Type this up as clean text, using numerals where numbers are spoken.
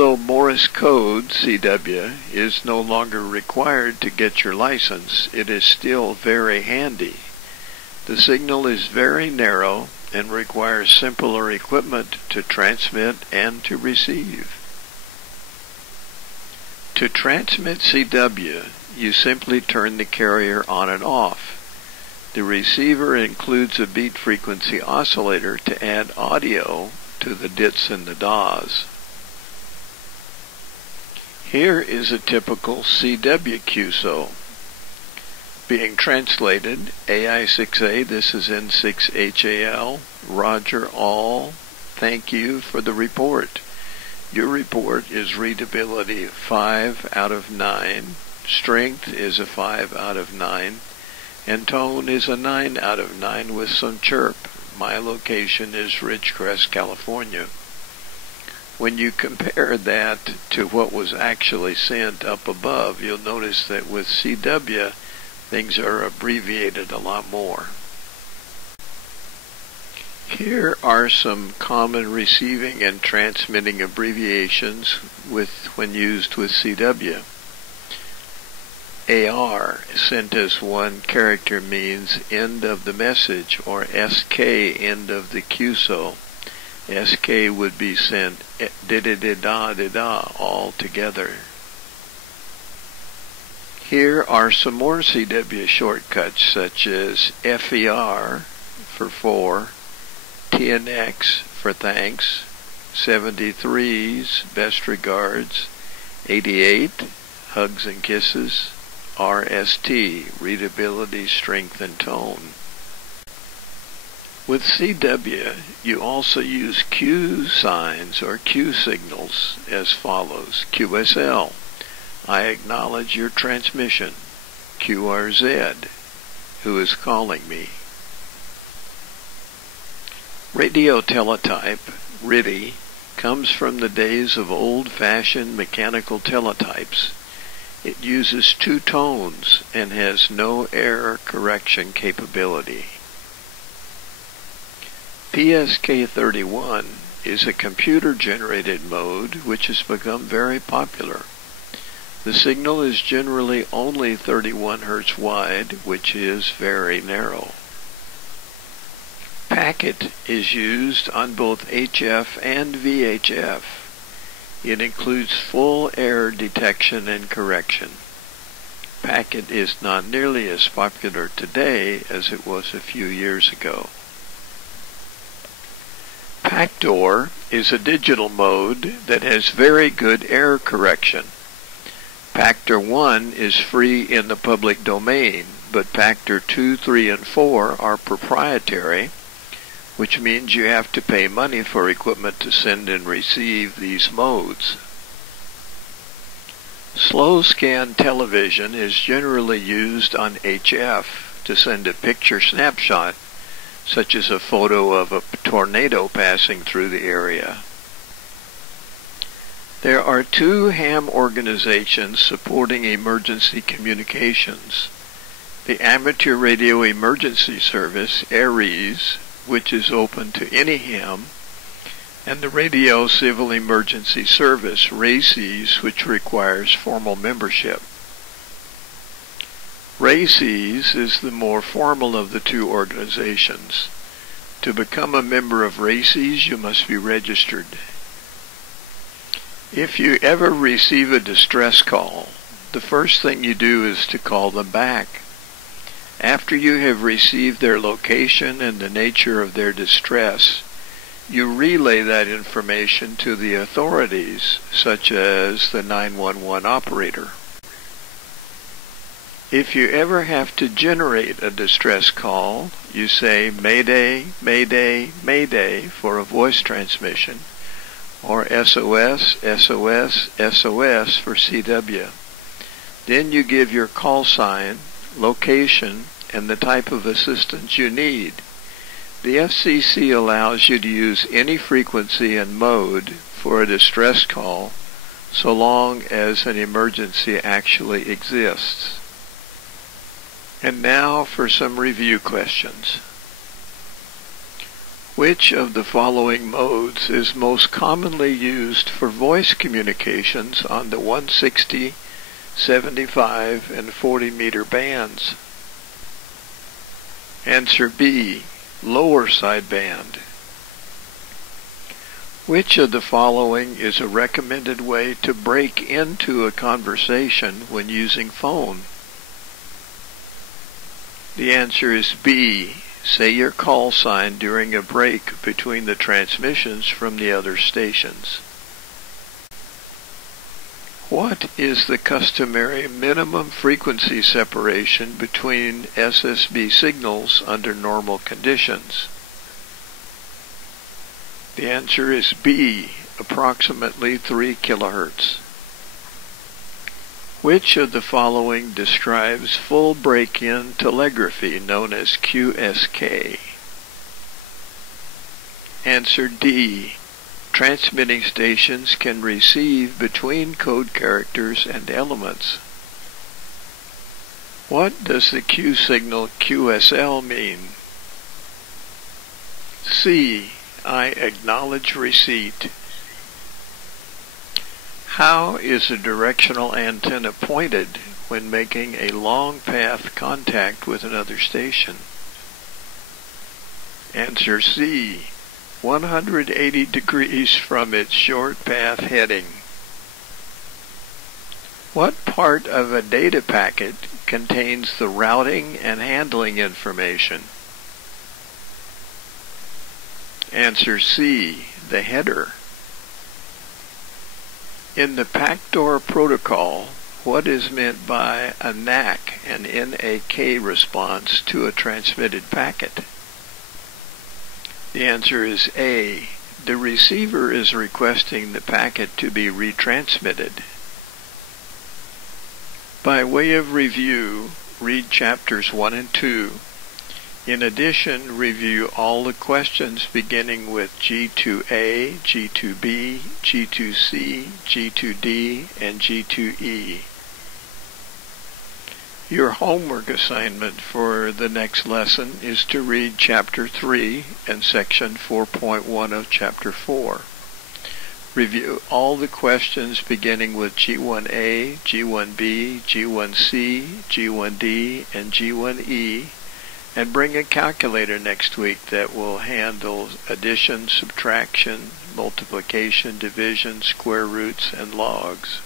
Although Morse code, CW, is no longer required to get your license, it is still very handy. The signal is very narrow and requires simpler equipment to transmit and to receive. To transmit CW, you simply turn the carrier on and off. The receiver includes a beat frequency oscillator to add audio to the dits and the das. Here is a typical CW QSO. Being translated, AI6A, this is N6HAL, Roger all, thank you for the report. Your report is readability 5 out of 9, strength is a 5 out of 9, and tone is a 9 out of 9 with some chirp. My location is Ridgecrest, California. When you compare that to what was actually sent up above, you'll notice that with CW, things are abbreviated a lot more. Here are some common receiving and transmitting abbreviations when used with CW. AR, sent as one character, means end of the message, or SK, end of the QSO. SK would be sent da-da-da-da-da-da all together. Here are some more CW shortcuts, such as FER for 4, TNX for thanks, 73's best regards, 88 hugs and kisses, RST readability, strength and tone. With CW, you also use Q signs or Q signals as follows. QSL, I acknowledge your transmission. QRZ, who is calling me. Radio teletype, RTTY, comes from the days of old-fashioned mechanical teletypes. It uses 2 tones and has no error correction capability. PSK31 is a computer-generated mode which has become very popular. The signal is generally only 31 Hz wide, which is very narrow. Packet is used on both HF and VHF. It includes full error detection and correction. Packet is not nearly as popular today as it was a few years ago. Pactor is a digital mode that has very good error correction. Pactor 1 is free in the public domain, but Pactor 2, 3, and 4 are proprietary, which means you have to pay money for equipment to send and receive these modes. Slow scan television is generally used on HF to send a picture snapshot, such as a photo of a tornado passing through the area. There are 2 ham organizations supporting emergency communications. The Amateur Radio Emergency Service, ARES, which is open to any ham, and the Radio Civil Emergency Service, RACES, which requires formal membership. RACES is the more formal of the 2 organizations. To become a member of RACES, you must be registered. If you ever receive a distress call, the first thing you do is to call them back. After you have received their location and the nature of their distress, you relay that information to the authorities, such as the 911 operator. If you ever have to generate a distress call, you say Mayday, Mayday, Mayday for a voice transmission, or SOS, SOS, SOS for CW. Then you give your call sign, location, and the type of assistance you need. The FCC allows you to use any frequency and mode for a distress call, so long as an emergency actually exists. And now for some review questions. Which of the following modes is most commonly used for voice communications on the 160, 75, and 40 meter bands? Answer B, lower sideband. Which of the following is a recommended way to break into a conversation when using phone? The answer is B, say your call sign during a break between the transmissions from the other stations. What is the customary minimum frequency separation between SSB signals under normal conditions? The answer is B, approximately 3 kilohertz. Which of the following describes full break-in telegraphy known as QSK? Answer D. Transmitting stations can receive between code characters and elements. What does the Q signal QSL mean? C. I acknowledge receipt. How is a directional antenna pointed when making a long path contact with another station? Answer C, 180 degrees from its short path heading. What part of a data packet contains the routing and handling information? Answer C, the header. In the PACTOR protocol, what is meant by a NAK, an NAK response to a transmitted packet? The answer is A. The receiver is requesting the packet to be retransmitted. By way of review, read chapters 1 and 2. In addition, review all the questions beginning with G2A, G2B, G2C, G2D, and G2E. Your homework assignment for the next lesson is to read Chapter 3 and Section 4.1 of Chapter 4. Review all the questions beginning with G1A, G1B, G1C, G1D, and G1E, and bring a calculator next week that will handle addition, subtraction, multiplication, division, square roots, and logs.